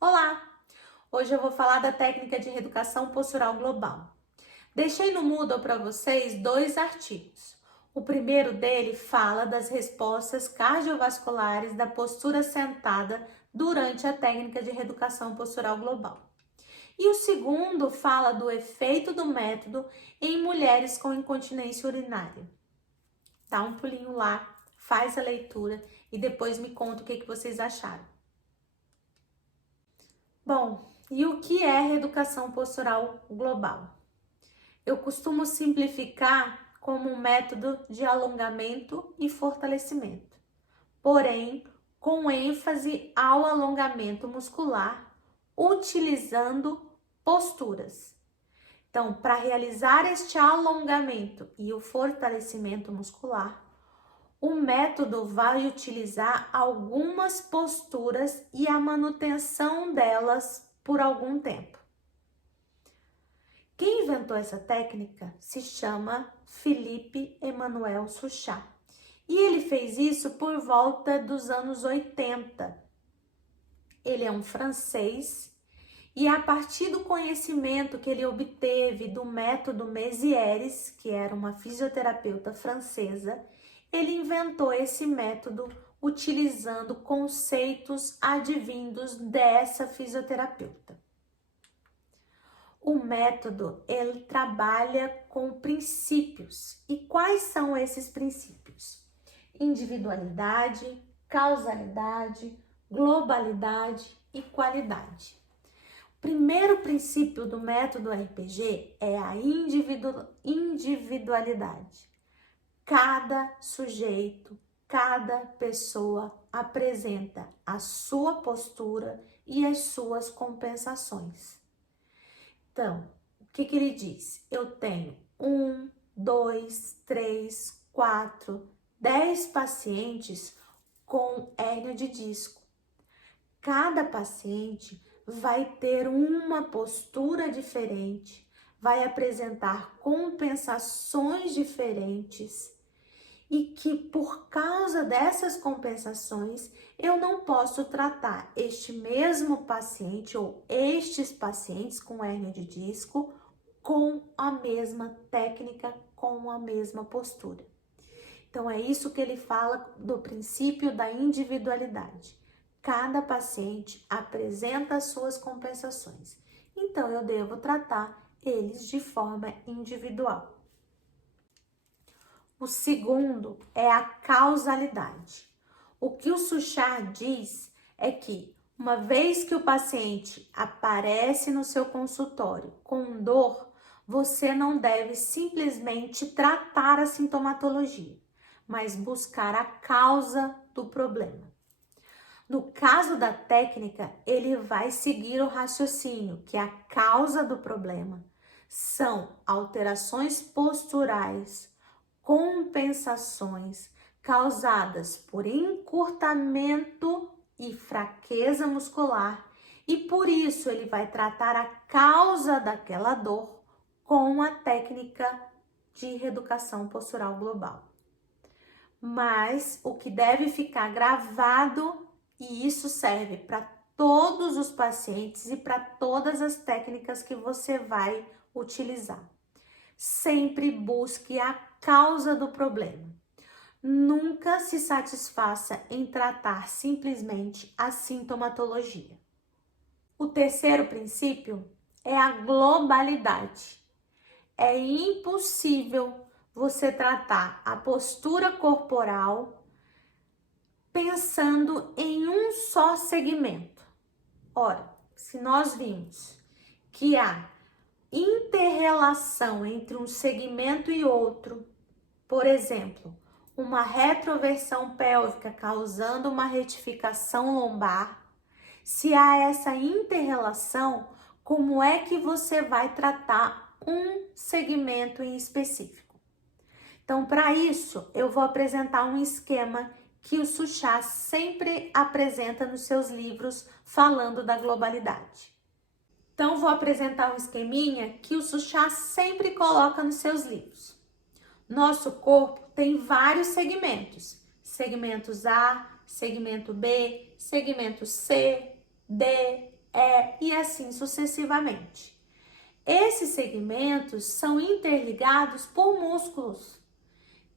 Olá! Hoje eu vou falar da técnica de reeducação postural global. Deixei no Moodle para vocês 2 artigos. O primeiro dele fala das respostas cardiovasculares da postura sentada durante a técnica de reeducação postural global. E o segundo fala do efeito do método em mulheres com incontinência urinária. Dá um pulinho lá, faz a leitura e depois me conta o que vocês acharam. Bom, e o que é reeducação postural global? Eu costumo simplificar como um método de alongamento e fortalecimento, porém com ênfase ao alongamento muscular, utilizando posturas. Então, para realizar este alongamento e o fortalecimento muscular, o método vai utilizar algumas posturas e a manutenção delas por algum tempo. Quem inventou essa técnica se chama Philippe Emmanuel Suchat. E ele fez isso por volta dos anos 80. Ele é um francês e a partir do conhecimento que ele obteve do método Mézières, que era uma fisioterapeuta francesa, ele inventou esse método utilizando conceitos advindos dessa fisioterapeuta. O método, ele trabalha com princípios. E quais são esses princípios? Individualidade, causalidade, globalidade e qualidade. O primeiro princípio do método RPG é a individualidade. Cada sujeito, cada pessoa apresenta a sua postura e as suas compensações. Então, o que ele diz? Eu tenho 1, 2, 3, 4, 10 pacientes com hérnia de disco. Cada paciente vai ter uma postura diferente, vai apresentar compensações diferentes e que por causa dessas compensações eu não posso tratar este mesmo paciente ou estes pacientes com hérnia de disco com a mesma técnica, com a mesma postura. Então é isso que ele fala do princípio da individualidade. Cada paciente apresenta as suas compensações, então eu devo tratar eles de forma individual. O segundo é a causalidade. O que o Suchat diz é que, uma vez que o paciente aparece no seu consultório com dor, você não deve simplesmente tratar a sintomatologia, mas buscar a causa do problema. No caso da técnica, ele vai seguir o raciocínio, que a causa do problema são alterações posturais, compensações causadas por encurtamento e fraqueza muscular, e por isso ele vai tratar a causa daquela dor com a técnica de reeducação postural global. Mas o que deve ficar gravado, e isso serve para todos os pacientes e para todas as técnicas que você vai utilizar. Sempre busque a causa do problema. Nunca se satisfaça em tratar simplesmente a sintomatologia. O terceiro princípio é a globalidade. É impossível você tratar a postura corporal pensando em um só segmento. Ora, se nós vimos que há inter-relação entre um segmento e outro, por exemplo, uma retroversão pélvica causando uma retificação lombar, se há essa inter-relação, como é que você vai tratar um segmento em específico? Então, para isso, eu vou apresentar um esquema que o Suchat sempre apresenta nos seus livros falando da globalidade. Então, vou apresentar um esqueminha que o Suchat sempre coloca nos seus livros. Nosso corpo tem vários segmentos. Segmentos A, segmento B, segmento C, D, e assim sucessivamente. Esses segmentos são interligados por músculos.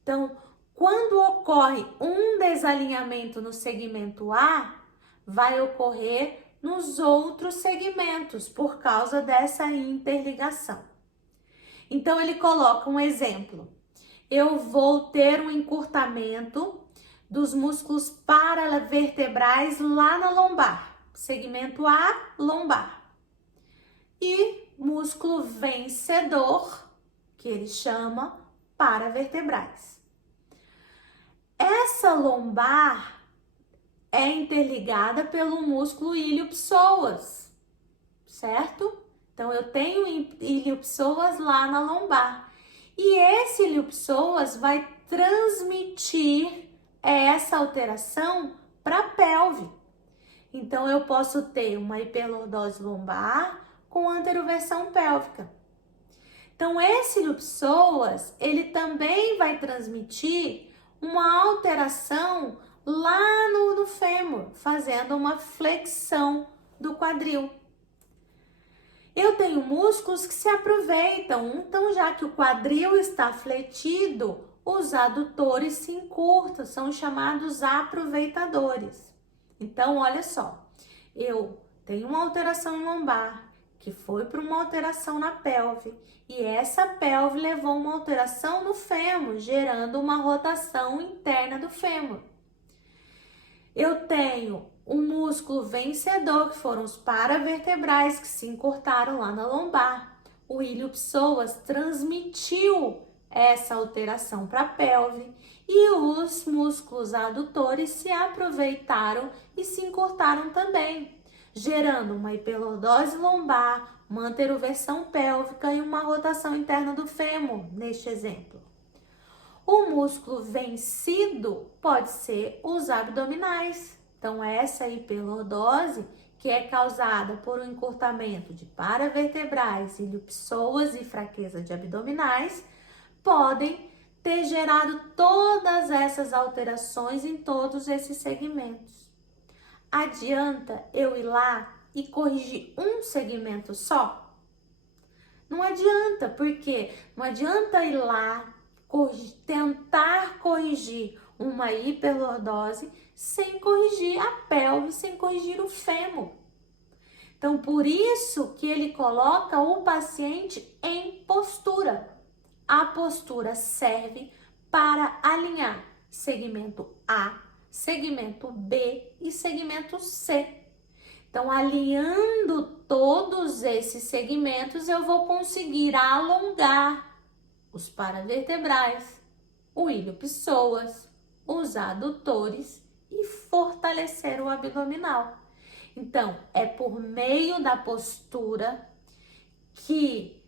Então, quando ocorre um desalinhamento no segmento A, vai ocorrer nos outros segmentos por causa dessa interligação. Então, ele coloca um exemplo. Eu vou ter um encurtamento dos músculos paravertebrais lá na lombar. Segmento A, lombar. E músculo vencedor, que ele chama paravertebrais. Essa lombar é interligada pelo músculo ilio-psoas, certo? Então, eu tenho ilio-psoas lá na lombar. E esse ilio-psoas vai transmitir essa alteração para a pelve. Então, eu posso ter uma hiperlordose lombar com anteroversão pélvica. Então, esse ilio-psoas, ele também vai transmitir uma alteração lá no fêmur, fazendo uma flexão do quadril. Eu tenho músculos que se aproveitam, então já que o quadril está fletido, os adutores se encurtam, são chamados aproveitadores. Então, olha só, eu tenho uma alteração lombar, que foi para uma alteração na pelve, e essa pelve levou uma alteração no fêmur, gerando uma rotação interna do fêmur. Eu tenho um músculo vencedor, que foram os paravertebrais, que se encurtaram lá na lombar. O ilio-psoas transmitiu essa alteração para a pelve e os músculos adutores se aproveitaram e se encurtaram também, gerando uma hiperlordose lombar, uma anteroversão pélvica e uma rotação interna do fêmur, neste exemplo. O músculo vencido pode ser os abdominais. Então, essa hiperlordose, que é causada por um encurtamento de paravertebrais, ilio-psoas e fraqueza de abdominais, podem ter gerado todas essas alterações em todos esses segmentos. Adianta eu ir lá e corrigir um segmento só? Não adianta, porque não adianta ir lá tentar corrigir uma hiperlordose sem corrigir a pelve, sem corrigir o fêmur. Então, por isso que ele coloca o paciente em postura. A postura serve para alinhar segmento A, segmento B e segmento C. Então, alinhando todos esses segmentos, eu vou conseguir alongar os paravertebrais, o ilio-psoas, os adutores e fortalecer o abdominal. Então, é por meio da postura que,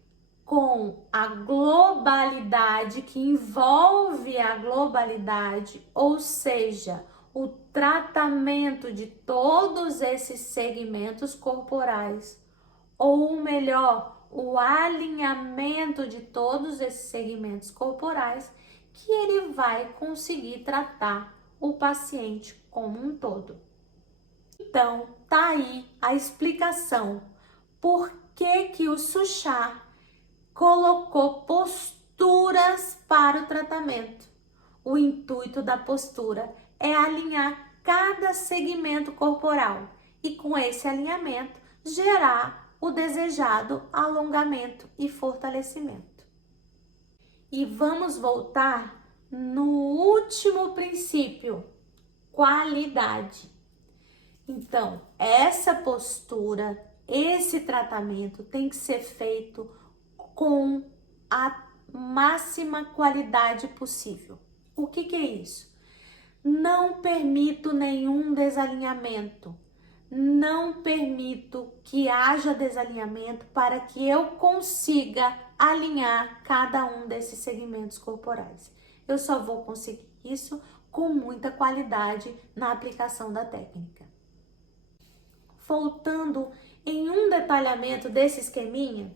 com a globalidade, que envolve a globalidade, ou seja, o tratamento de todos esses segmentos corporais, ou melhor, o alinhamento de todos esses segmentos corporais, que ele vai conseguir tratar o paciente como um todo. Então, tá aí a explicação por que o Suchard colocou posturas para o tratamento. O intuito da postura é alinhar cada segmento corporal e, com esse alinhamento, gerar o desejado alongamento e fortalecimento. E vamos voltar no último princípio, qualidade. Então, essa postura, esse tratamento tem que ser feito com a máxima qualidade possível. O que é isso? Não permito nenhum desalinhamento. Não permito que haja desalinhamento para que eu consiga alinhar cada um desses segmentos corporais. Eu só vou conseguir isso com muita qualidade na aplicação da técnica. Voltando em um detalhamento desse esqueminha,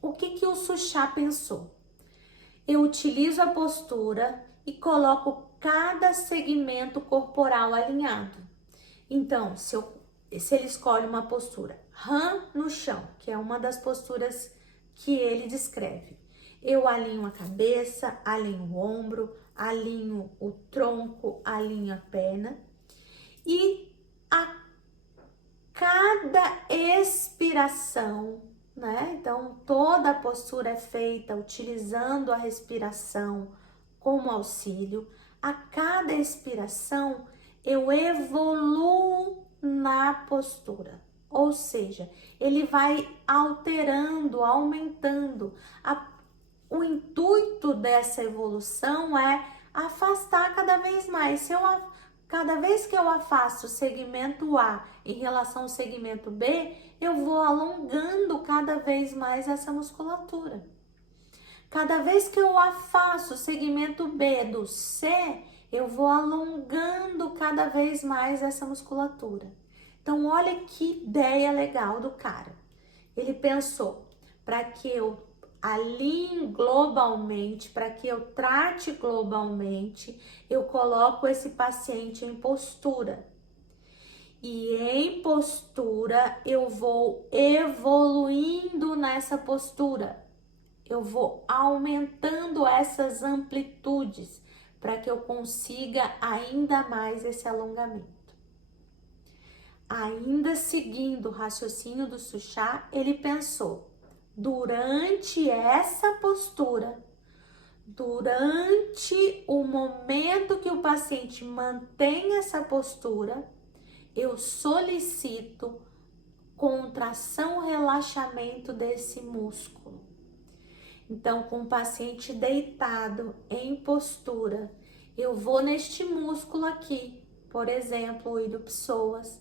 o que o Suchard pensou? Eu utilizo a postura e coloco cada segmento corporal alinhado. Então, se se ele escolhe uma postura Han no chão, que é uma das posturas que ele descreve. Eu alinho a cabeça, alinho o ombro, alinho o tronco, alinho a perna e a cada expiração, né? Então toda a postura é feita utilizando a respiração como auxílio. A cada expiração eu evoluo na postura, ou seja, ele vai alterando, aumentando. O intuito dessa evolução é afastar cada vez mais. Cada vez que eu afasto o segmento A em relação ao segmento B, eu vou alongando cada vez mais essa musculatura. Cada vez que eu afasto o segmento B do C, eu vou alongando cada vez mais essa musculatura. Então, olha que ideia legal do cara. Ele pensou, para que eu alinhe globalmente, para que eu trate globalmente, eu coloco esse paciente em postura. E em postura, eu vou evoluindo nessa postura. Eu vou aumentando essas amplitudes para que eu consiga ainda mais esse alongamento. Ainda seguindo o raciocínio do Suchá, ele pensou, durante essa postura, durante o momento que o paciente mantém essa postura, eu solicito contração, relaxamento desse músculo. Então, com o paciente deitado em postura, eu vou neste músculo aqui, por exemplo, o ilho-psoas,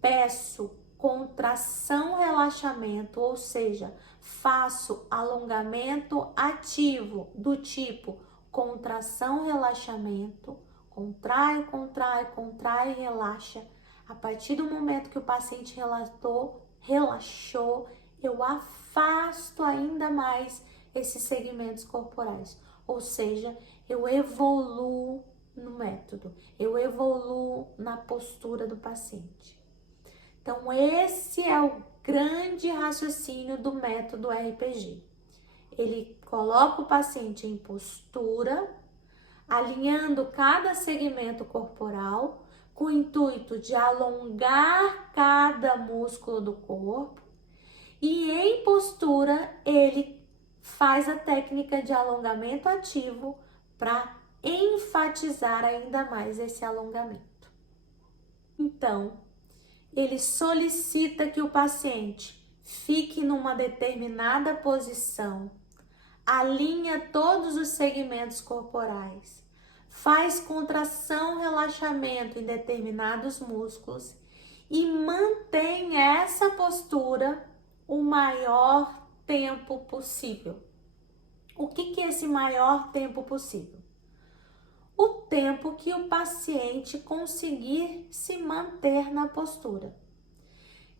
peço contração, relaxamento, ou seja, faço alongamento ativo do tipo contração, relaxamento, contrai, contrai, contrai e relaxa. A partir do momento que o paciente relaxou, eu afasto ainda mais esses segmentos corporais, ou seja, eu evoluo no método, eu evoluo na postura do paciente. Então, esse é o grande raciocínio do método RPG. Ele coloca o paciente em postura, alinhando cada segmento corporal, com o intuito de alongar cada músculo do corpo, e em postura ele faz a técnica de alongamento ativo para enfatizar ainda mais esse alongamento. Então, ele solicita que o paciente fique numa determinada posição, alinha todos os segmentos corporais, faz contração, relaxamento em determinados músculos e mantém essa postura o maior tempo possível. O que é esse maior tempo possível? O tempo que o paciente conseguir se manter na postura.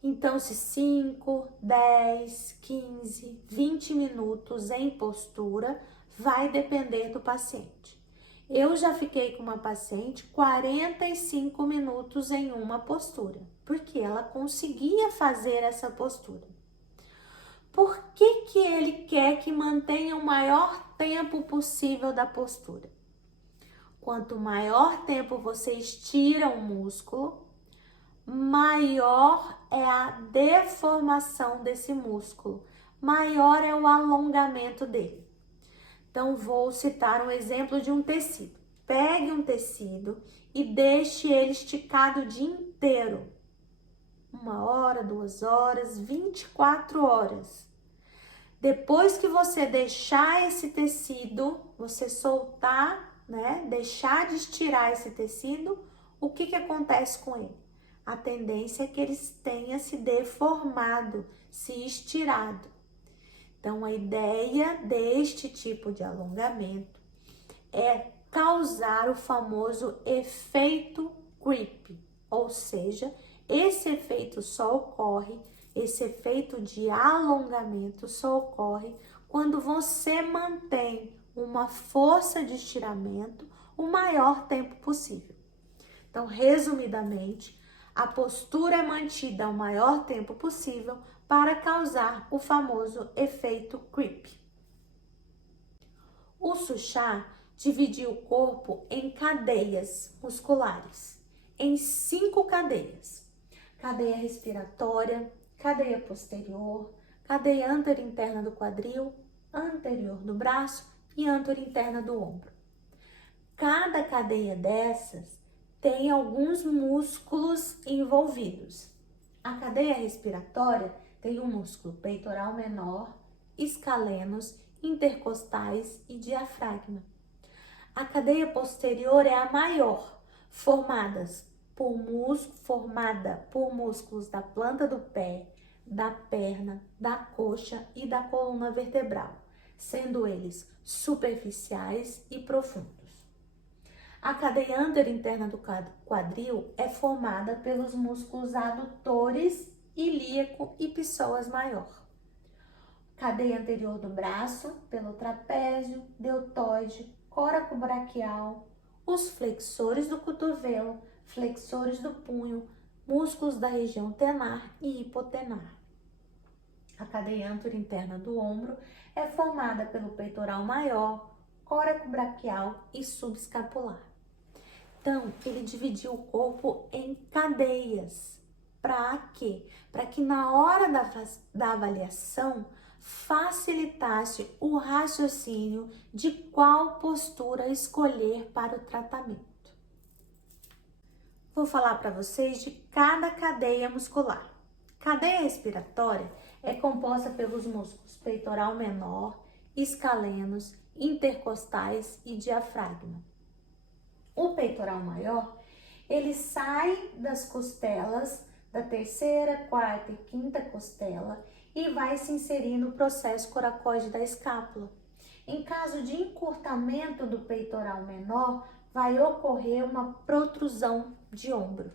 Então, se 5, 10, 15, 20 minutos em postura, vai depender do paciente. Eu já fiquei com uma paciente 45 minutos em uma postura, porque ela conseguia fazer essa postura. Por que ele quer que mantenha o maior tempo possível da postura? Quanto maior tempo você estira o músculo, maior é a deformação desse músculo, maior é o alongamento dele. Então, vou citar um exemplo de um tecido. Pegue um tecido e deixe ele esticado o dia inteiro. 1 hora, 2 horas, 24 horas. Depois que você deixar esse tecido, você soltar, né? Deixar de estirar esse tecido, o que acontece com ele? A tendência é que ele tenha se deformado, se estirado. Então, a ideia deste tipo de alongamento é causar o famoso efeito creep, ou seja, esse efeito só ocorre, esse efeito de alongamento só ocorre quando você mantém uma força de estiramento o maior tempo possível. Então, resumidamente, A postura é mantida o maior tempo possível para causar o famoso efeito creep. O Suchá dividiu o corpo em cadeias musculares, em 5 cadeias: cadeia respiratória, cadeia posterior, cadeia anterointerna do quadril, anterior do braço e anterointerna do ombro. Cada cadeia dessas tem alguns músculos envolvidos. A cadeia respiratória tem o músculo peitoral menor, escalenos, intercostais e diafragma. A cadeia posterior é a maior, formada por músculos da planta do pé, da perna, da coxa e da coluna vertebral, sendo eles superficiais e profundos. A cadeia anterointerna do quadril é formada pelos músculos adutores, ilíaco e psoas maior. Cadeia anterior do braço, pelo trapézio, deltoide, coracobraquial, os flexores do cotovelo, flexores do punho, músculos da região tenar e hipotenar. A cadeia anterointerna do ombro é formada pelo peitoral maior, coracobraquial e subescapular. Então, ele dividiu o corpo em cadeias. Para quê? Para que na hora da avaliação facilitasse o raciocínio de qual postura escolher para o tratamento. Vou falar para vocês de cada cadeia muscular. Cadeia respiratória é composta pelos músculos peitoral menor, escalenos, intercostais e diafragma. O peitoral maior, ele sai das costelas, da terceira, quarta e quinta costela e vai se inserir no processo coracoide da escápula. Em caso de encurtamento do peitoral menor, vai ocorrer uma protrusão de ombro.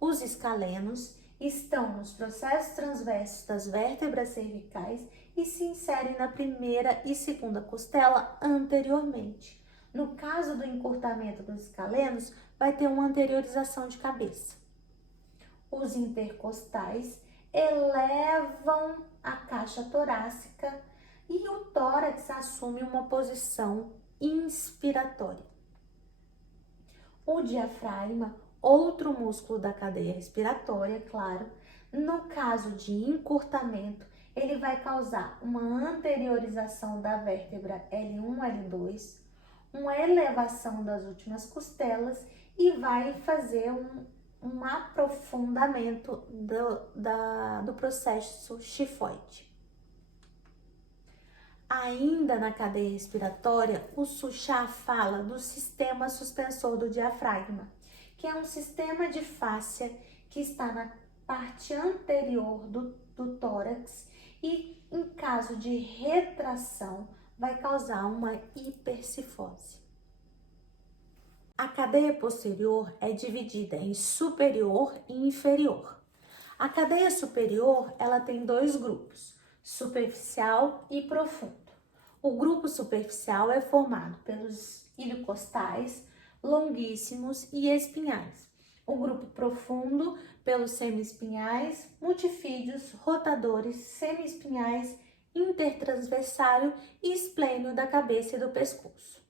Os escalenos estão nos processos transversos das vértebras cervicais e se inserem na primeira e segunda costela anteriormente. No caso do encurtamento dos escalenos, vai ter uma anteriorização de cabeça. Os intercostais elevam a caixa torácica e o tórax assume uma posição inspiratória. O diafragma, outro músculo da cadeia respiratória, claro, no caso de encurtamento, ele vai causar uma anteriorização da vértebra L1, L2, uma elevação das últimas costelas e vai fazer um aprofundamento do processo xifoide. Ainda na cadeia respiratória, o Suchá fala do sistema suspensor do diafragma, que é um sistema de fáscia que está na parte anterior do tórax e, em caso de retração, vai causar uma hipercifose. A cadeia posterior é dividida em superior e inferior. A cadeia superior, ela tem 2 grupos, superficial e profundo. O grupo superficial é formado pelos iliocostais, longuíssimos e espinhais. O grupo profundo pelos semiespinhais, multifídios, rotadores, semiespinhais, intertransversário e esplênio da cabeça e do pescoço.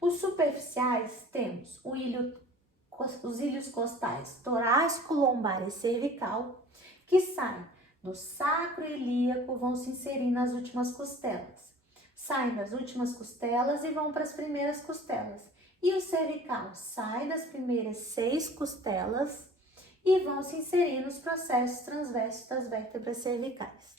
Os superficiais temos os íleos costais torácico, lombar e cervical, que saem do sacro ilíaco, vão se inserir nas últimas costelas. Saem das últimas costelas e vão para as primeiras costelas. E o cervical sai das primeiras 6 costelas e vão se inserir nos processos transversos das vértebras cervicais.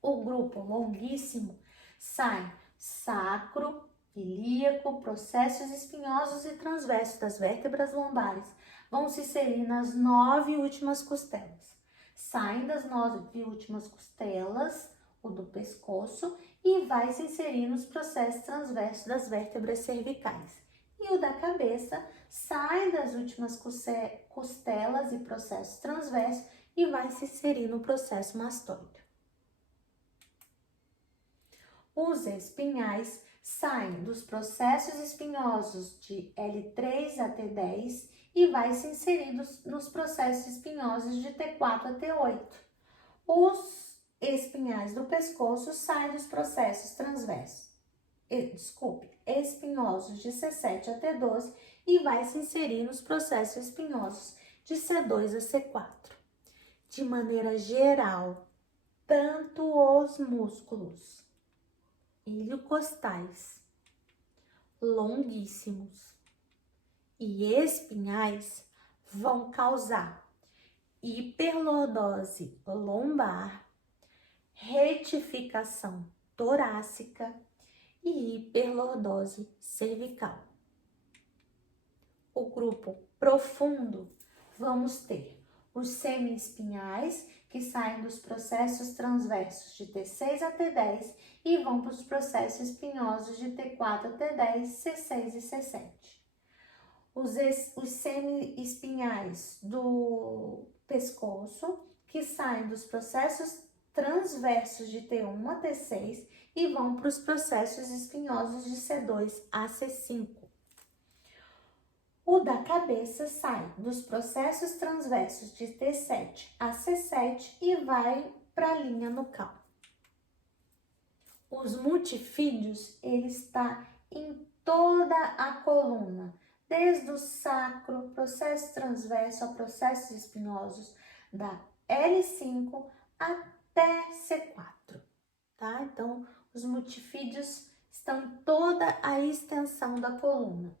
O grupo longuíssimo sai sacro, ilíaco, processos espinhosos e transversos das vértebras lombares. Vão se inserir nas 9 últimas costelas. Saem das 9 últimas costelas, o do pescoço, e vai se inserir nos processos transversos das vértebras cervicais. E o da cabeça sai das últimas costelas e processos transversos e vai se inserir no processo mastoide. Os espinhais saem dos processos espinhosos de L3 a T10 e vai se inserir nos processos espinhosos de T4 a T8. Os espinhais do pescoço saem dos processos espinhosos de C7 a T12 e vai se inserir nos processos espinhosos de C2 a C4. De maneira geral, tanto os músculos iliocostais, longuíssimos e espinhais vão causar hiperlordose lombar, retificação torácica e hiperlordose cervical. O grupo profundo, vamos ter os semi-espinhais, que saem dos processos transversos de T6 a T10 e vão para os processos espinhosos de T4 a T10, C6 e C7. Os semi-espinhais do pescoço, que saem dos processos transversos de T1 a T6 e vão para os processos espinhosos de C2 a C5. O da cabeça sai dos processos transversos de T7 a C7 e vai para a linha nucal. Os multifídios, ele está em toda a coluna, desde o sacro, processo transverso a processos espinhosos da L5 até C4, tá? Então, os multifídios estão em toda a extensão da coluna.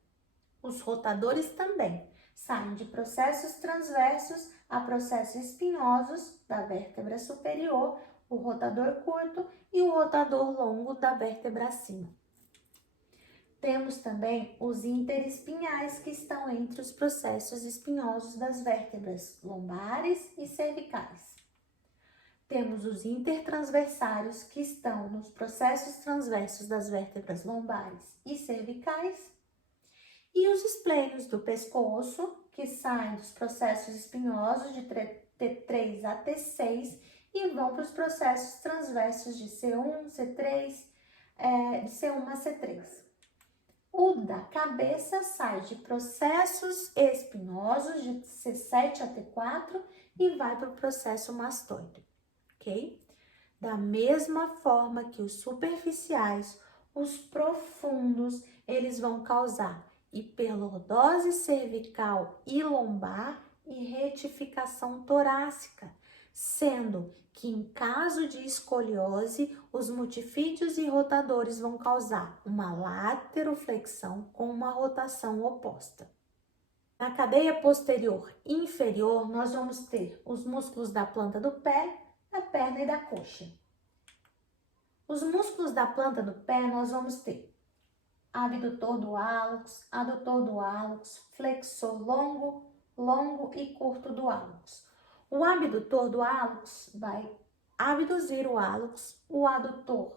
Os rotadores também saem de processos transversos a processos espinhosos da vértebra superior, o rotador curto e o rotador longo da vértebra acima. Temos também os interespinhais, que estão entre os processos espinhosos das vértebras lombares e cervicais. Temos os intertransversários, que estão nos processos transversos das vértebras lombares e cervicais. E os esplênios do pescoço, que saem dos processos espinhosos de T3 a T6 e vão para os processos transversos de C1, C3, de C1 a C3. O da cabeça sai de processos espinhosos de C7 a T4 e vai para o processo mastoide, ok? Da mesma forma que os superficiais, os profundos, eles vão causar hiperlordose cervical e lombar e retificação torácica, sendo que em caso de escoliose, os multifídios e rotadores vão causar uma lateroflexão com uma rotação oposta. Na cadeia posterior inferior, nós vamos ter os músculos da planta do pé, da perna e da coxa. Os músculos da planta do pé, nós vamos ter abdutor do hálux, adutor do hálux, flexor longo e curto do hálux. O abdutor do hálux vai abduzir o hálux, o adutor,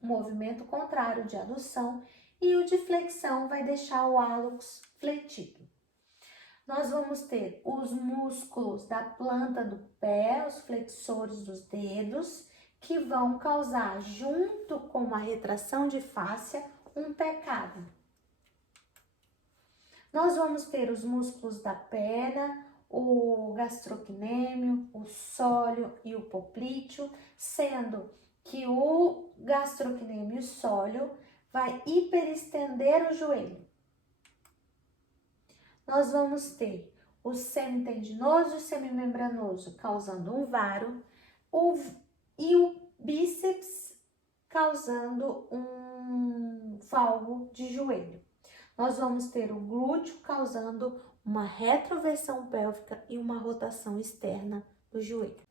movimento contrário de adução, e o de flexão vai deixar o hálux fletido. Nós vamos ter os músculos da planta do pé, os flexores dos dedos, que vão causar, junto com a retração de fáscia, um pecado. Nós vamos ter os músculos da perna, o gastrocnêmio, o sóleo e o poplíteo, sendo que o gastrocnêmio e o sóleo vai hiperestender o joelho. Nós vamos ter o semitendinoso e o semimembranoso causando um varo e o bíceps causando um valgo de joelho. Nós vamos ter o glúteo causando uma retroversão pélvica e uma rotação externa do joelho.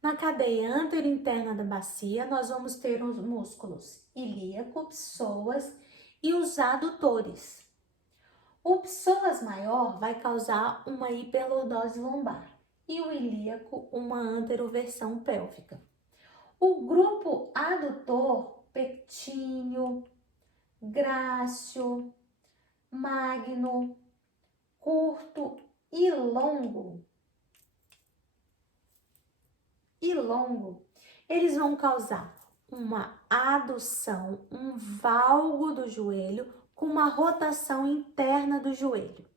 Na cadeia anterointerna da bacia, nós vamos ter os músculos ilíaco, psoas e os adutores. O psoas maior vai causar uma hiperlordose lombar e o ilíaco uma anteroversão pélvica. O grupo adutor, pectíneo, grácil, magno, curto e longo, eles vão causar uma adução, um valgo do joelho com uma rotação interna do joelho.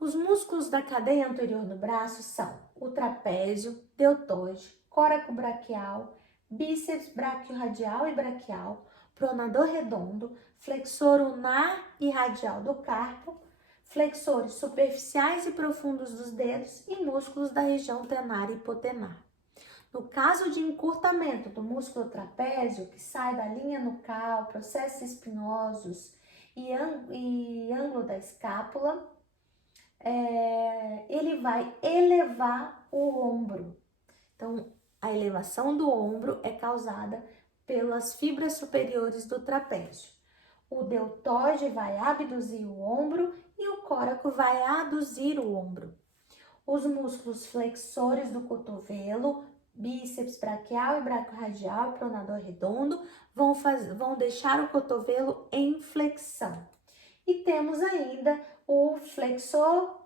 Os músculos da cadeia anterior do braço são o trapézio, deltoide, coracobraquial, bíceps braquiorradial e braquial, pronador redondo, flexor ulnar e radial do carpo, flexores superficiais e profundos dos dedos e músculos da região tenar e hipotenar. No caso de encurtamento do músculo trapézio, que sai da linha nucal, processos espinhosos e ângulo da escápula, ele vai elevar o ombro. Então, a elevação do ombro é causada pelas fibras superiores do trapézio. O deltoide vai abduzir o ombro e o côraco vai aduzir o ombro. Os músculos flexores do cotovelo, bíceps braquial e braquiorradial e pronador redondo, vão deixar o cotovelo em flexão. E temos ainda o flexor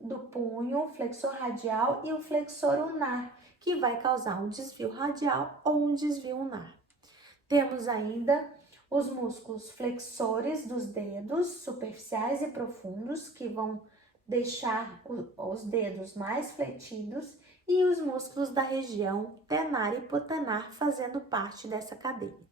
do punho, flexor radial e o flexor ulnar, que vai causar um desvio radial ou um desvio ulnar. Temos ainda os músculos flexores dos dedos superficiais e profundos, que vão deixar os dedos mais fletidos, e os músculos da região tenar e hipotenar fazendo parte dessa cadeia.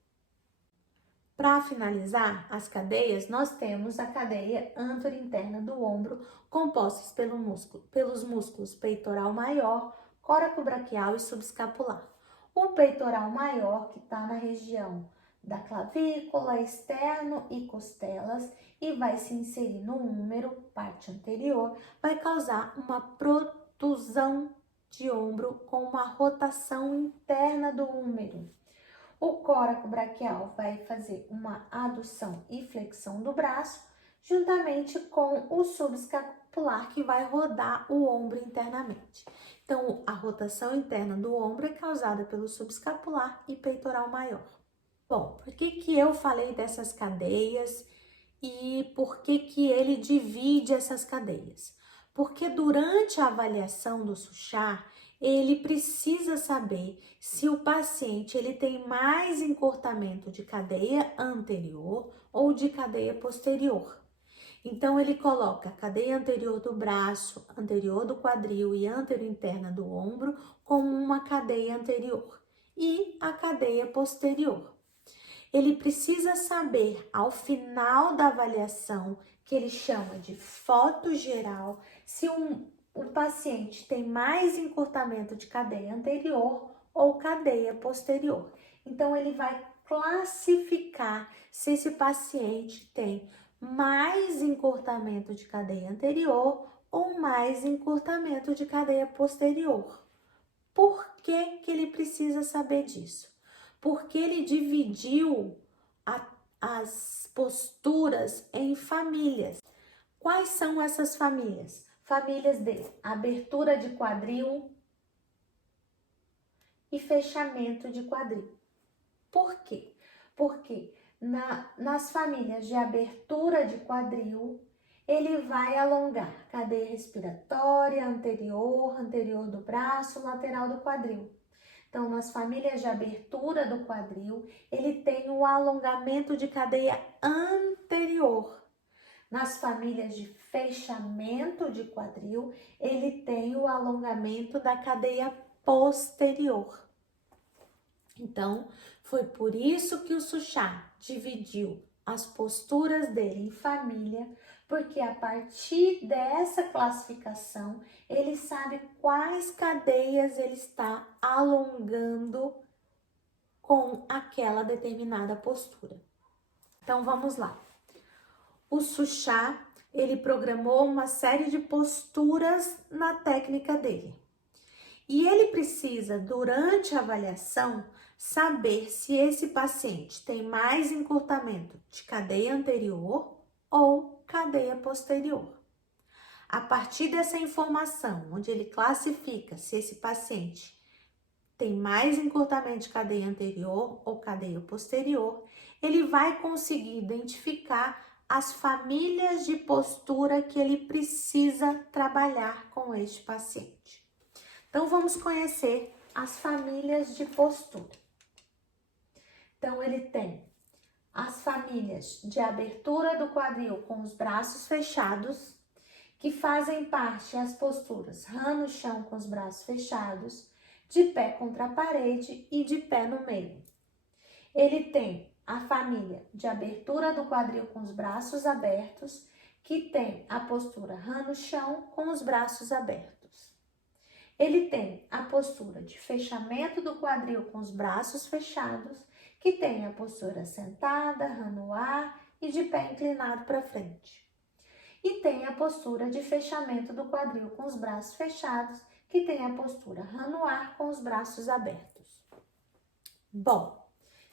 Para finalizar as cadeias, nós temos a cadeia anterointerna do ombro, compostas pelos músculos peitoral maior, coracobraquial e subescapular. O peitoral maior, que está na região da clavícula, externo e costelas, e vai se inserir no húmero, parte anterior, vai causar uma protusão de ombro com uma rotação interna do húmero. O coracobraquial vai fazer uma adução e flexão do braço, juntamente com o subescapular, que vai rodar o ombro internamente. Então, a rotação interna do ombro é causada pelo subescapular e peitoral maior. Bom, por que eu falei dessas cadeias e por que ele divide essas cadeias? Porque durante a avaliação do Suchard, ele precisa saber se o paciente ele tem mais encurtamento de cadeia anterior ou de cadeia posterior. Então, ele coloca a cadeia anterior do braço, anterior do quadril e anterointerna do ombro como uma cadeia anterior e a cadeia posterior. Ele precisa saber, ao final da avaliação, que ele chama de foto geral, se o paciente tem mais encurtamento de cadeia anterior ou cadeia posterior. Então, ele vai classificar se esse paciente tem mais encurtamento de cadeia anterior ou mais encurtamento de cadeia posterior. Por que ele precisa saber disso? Porque ele dividiu as posturas em famílias. Quais são essas famílias? Famílias de abertura de quadril e fechamento de quadril. Por quê? Porque nas famílias de abertura de quadril, ele vai alongar cadeia respiratória, anterior do braço, lateral do quadril. Então, nas famílias de abertura do quadril, ele tem o alongamento de cadeia anterior. Nas famílias de fechamento de quadril, ele tem o alongamento da cadeia posterior. Então, foi por isso que o Suchard dividiu as posturas dele em família, porque a partir dessa classificação, ele sabe quais cadeias ele está alongando com aquela determinada postura. Então, vamos lá. O Suchard, ele programou uma série de posturas na técnica dele. E ele precisa, durante a avaliação, saber se esse paciente tem mais encurtamento de cadeia anterior ou cadeia posterior. A partir dessa informação, onde ele classifica se esse paciente tem mais encurtamento de cadeia anterior ou cadeia posterior, ele vai conseguir identificar as famílias de postura que ele precisa trabalhar com este paciente. Então, vamos conhecer as famílias de postura. Então, ele tem as famílias de abertura do quadril com os braços fechados que fazem parte as posturas rã no chão com os braços fechados, de pé contra a parede e de pé no meio. Ele tem a família de abertura do quadril com os braços abertos, que tem a postura rã no chão com os braços abertos. Ele tem a postura de fechamento do quadril com os braços fechados, que tem a postura sentada, rã no ar e de pé inclinado para frente. E tem a postura de fechamento do quadril com os braços fechados, que tem a postura rã no ar com os braços abertos. Bom,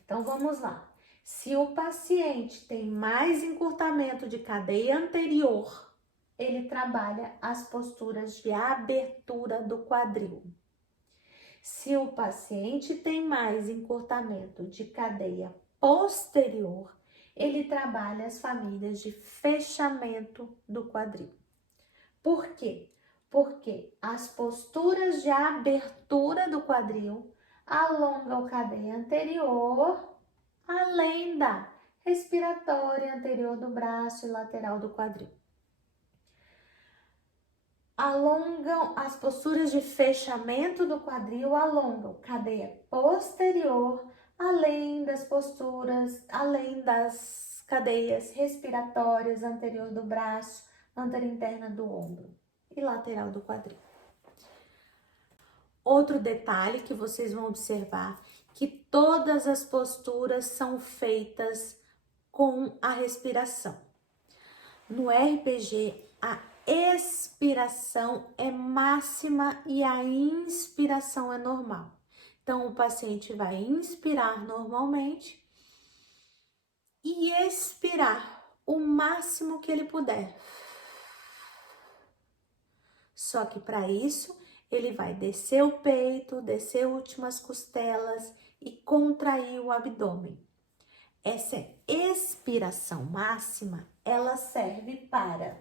então vamos lá. Se o paciente tem mais encurtamento de cadeia anterior, ele trabalha as posturas de abertura do quadril. Se o paciente tem mais encurtamento de cadeia posterior, ele trabalha as famílias de fechamento do quadril. Por quê? Porque as posturas de abertura do quadril alongam a cadeia anterior, além da respiratória anterior do braço e lateral do quadril. Alongam as posturas de fechamento do quadril, alongam cadeia posterior, além das cadeias respiratórias anterior do braço, anterointerna do ombro e lateral do quadril. Outro detalhe que vocês vão observar, que todas as posturas são feitas com a respiração. No RPG, a expiração é máxima e a inspiração é normal. Então, o paciente vai inspirar normalmente e expirar o máximo que ele puder. Só que para isso, ele vai descer o peito, descer as últimas costelas e contrair o abdômen. Essa expiração máxima, ela serve para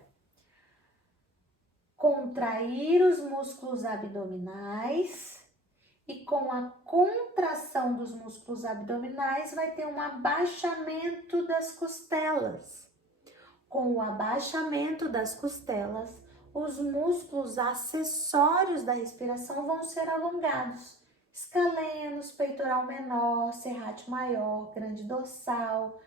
contrair os músculos abdominais e com a contração dos músculos abdominais vai ter um abaixamento das costelas. Com o abaixamento das costelas, os músculos acessórios da respiração vão ser alongados. Escalenos, peitoral menor, serrátil maior, grande dorsal,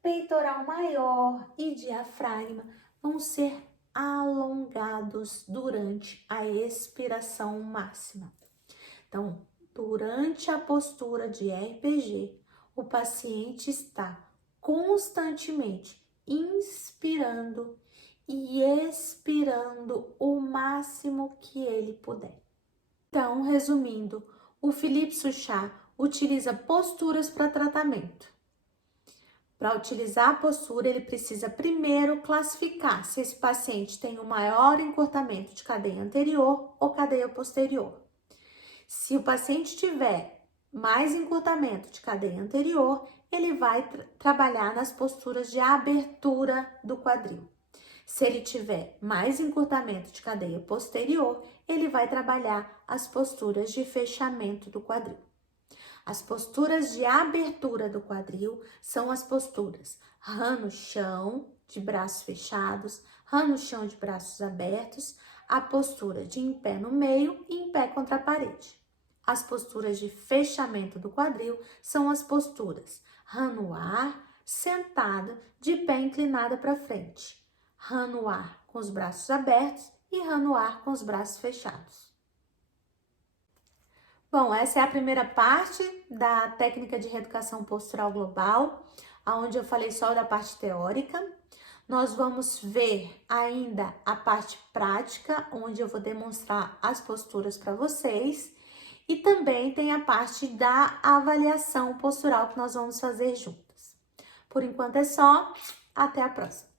peitoral maior e diafragma vão ser alongados durante a expiração máxima. Então, durante a postura de RPG, o paciente está constantemente inspirando e expirando o máximo que ele puder. Então, resumindo, o Philippe Suchard utiliza posturas para tratamento. Para utilizar a postura, ele precisa primeiro classificar se esse paciente tem um maior encurtamento de cadeia anterior ou cadeia posterior. Se o paciente tiver mais encurtamento de cadeia anterior, ele vai trabalhar nas posturas de abertura do quadril. Se ele tiver mais encurtamento de cadeia posterior, ele vai trabalhar as posturas de fechamento do quadril. As posturas de abertura do quadril são as posturas rã no chão, de braços fechados, rã no chão de braços abertos, a postura de em pé no meio e em pé contra a parede. As posturas de fechamento do quadril são as posturas rã no ar, sentado, de pé inclinado para frente. Rã no ar com os braços abertos e rã no ar com os braços fechados. Bom, essa é a primeira parte da técnica de reeducação postural global, onde eu falei só da parte teórica. Nós vamos ver ainda a parte prática, onde eu vou demonstrar as posturas para vocês. E também tem a parte da avaliação postural que nós vamos fazer juntas. Por enquanto é só, até a próxima.